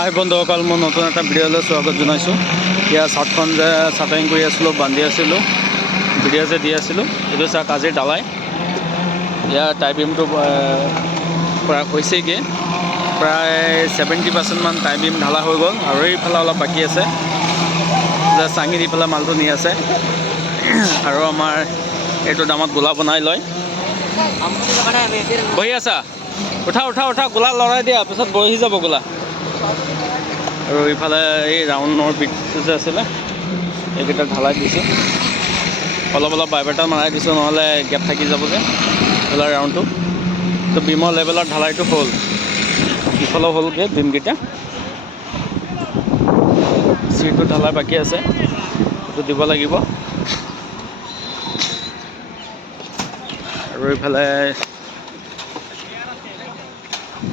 হাই বন্ধুসকল, মই নতুন এটা ভিডিঅ'লৈ স্বাগত জনাইছোঁ। ইয়াৰ চাটখন যে চাটাৰিং কৰি আছিলোঁ, বান্ধি আছিলোঁ, ভিডিঅ' যে দি আছিলোঁ, এইটো চাওক আজিৰ ঢালাই। ইয়াৰ টাই বিমটো প্ৰায় হৈছেগৈ, প্ৰায় 70% মান টাই বিম ঢালা হৈ গ'ল, আৰু এইফালে অলপ বাকী আছে। যে চাঙি দি পেলাই মালটো নি আছে, আৰু আমাৰ এইটো দামত গোলা বনাই লয়। বহি আছা? উঠা উঠা উঠা, গোলা লৰাই দিয়া, পিছত বহি যাব গোলা। আৰু ইফালে এই ৰাউণ্ডৰ বিটটো যে আছিলে, এইকেইটা ঢালাই দিছোঁ। অলপ অলপ বাইবেটাৰ মাৰাই দিছোঁ, নহ'লে গেপ থাকি যাব যে গোলাৰ ৰাউণ্ডটো। তো বিমৰ লেভেলত ঢালাইটো হ'ল, ইফালেও হ'লগৈ বিমকেইটা। চিটটো ঢালাই বাকী আছে, সেইটো দিব লাগিব। আৰু এইফালে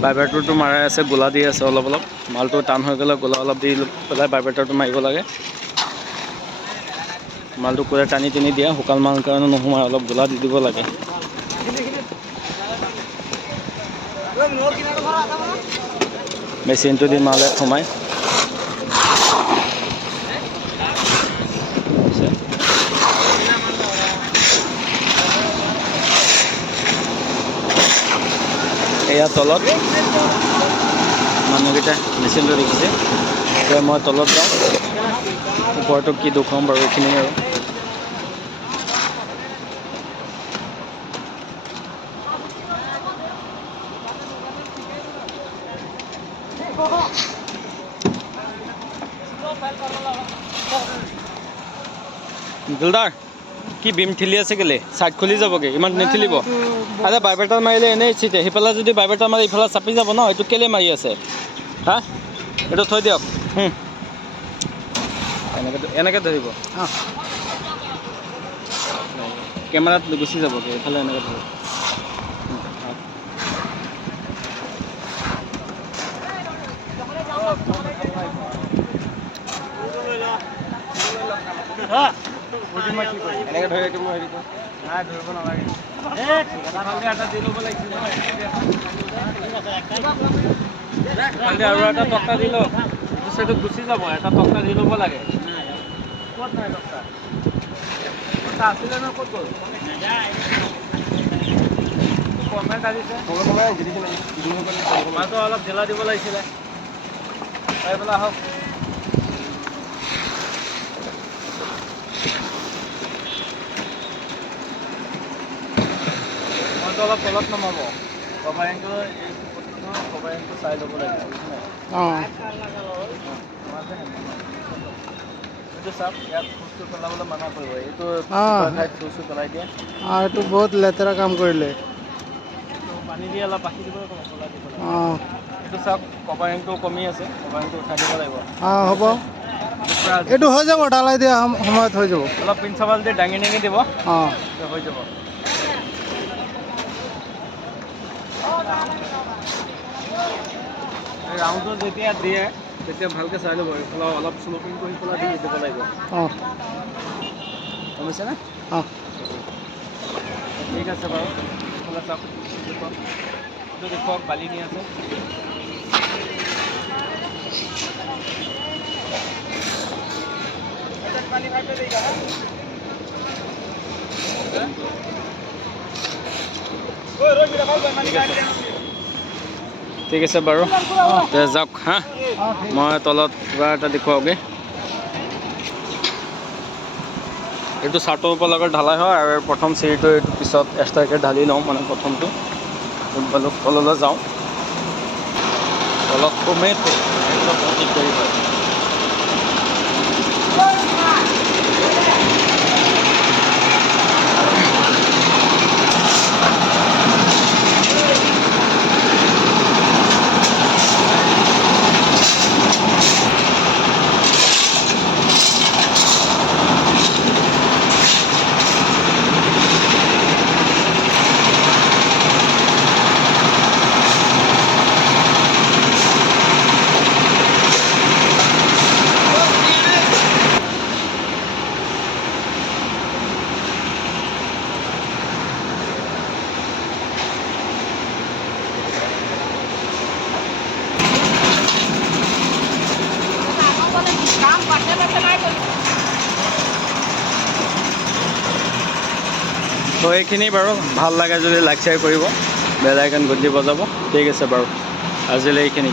বাইবেটাৰটো মাৰাই আছে, গোলা দি আছে অলপ অলপ। মালটো টান হৈ গ'লে গোলা অলপ দি পেলাই বাইবেটাৰটো মাৰিব লাগে। মালটো কোৰে টানি টানি দিয়ে, শুকান মাল কাৰণে নোসোমায়, অলপ গোলা দি দিব লাগে। মেচিনটো দি মাল ইয়াত সোমায়। এয়া তলত মানুহকেইটা মেচিনটো দেখিছে। এতিয়া মই তলত যাওঁ, ওপৰতো কি দেখুৱাম বাৰু, এইখিনি আৰু। দিলদাৰ, কি বিম ঠেলি আছে কেলে? চাইড খুলি যাবগৈ, ইমান নিঠেলিব। আচ্ছা, বাইবেটাৰ মাৰিলে এনেই চিটে, সিফালে যদি বাইবেটাৰ মাৰি ইফালে চাপি যাব ন, এইটো কেলে মাৰি আছে? হা, এইটো থৈ দিয়ক। এনেকৈ ধৰিব, কেমেৰাত গুচি যাবগৈ, এইফালে এনেকৈ ধৰিব। এনেকৈ ধৰি এইটো মই হেৰি কৰোঁ। নাই, ধৰিব নালাগে। এটা দি ল'ব লাগিছিল। আৰু এটা টক্টা দি লওক, ইটো চাইডত গুচি যাব, এটা টক্টা দি ল'ব লাগে। ক'ত নাই টক্টা? টক্টা আছিলে ন, ক'ত গ'ল? কমেণ্ট আহিছে, মালটো অলপ ঢিলা দিব লাগিছিলে। পাই পেলাই আহক। মইতো অলপ তলত নমাব, কভাৰিংটো এই কভাৰিংটো চাই ল'ব লাগিব, বুজিছে? এইটো চাওক, ইয়াত ফুচটো পেলাবলৈ মানা কৰিব, এইটো ঠাইত ফুচটো পেলাই দিয়ে। এইটো বহুত লেতেৰা কাম কৰিলে। পানী দি অলপ বাকি দিব লাগিব, মছলা দি পেলাই। এইটো চাওক, কভাৰিংটো কমি আছে, কভাৰিংটো উঠাই দিব লাগিব। হ'ব, এইটো হৈ যাব, ঢালাই দিয়া সময়ত হৈ যাব। অলপ পিঞ্চাবাল দি দাঙি দাঙি দিব, হৈ যাব। ৰাউণ্ডটো যেতিয়া দিয়ে, তেতিয়া ভালকৈ চাই ল'ব, এইফালে অলপ শ্লপিং কৰি পেলাই দি দিব লাগিব। গম পাইছেনে? ঠিক আছে বাৰু, এইফালে চাওক, এইটো দেখুৱাওক, বালি নি আছে। ঠিক আছে বাৰু, যাওক হা, মই তলত কিবা এটা দেখুৱাওঁগৈ। এইটো চাৰ্টৰ ওপৰ লগত ঢালাই হয়, আৰু প্ৰথম চিৰিটো এইটো পিছত এক্সট্ৰাকৈ ঢালি লওঁ, মানে প্ৰথমটো তললৈ যাওঁ, তলত কমেই একদম ঠিক কৰি হয়। তো এইখিনি বাৰু ভাল লাগে যদি লাইক শ্বেয়াৰ কৰিব বেল আইকন ঘণ্টি বজাব ঠিক আছে বাৰু আজিলৈ এইখিনি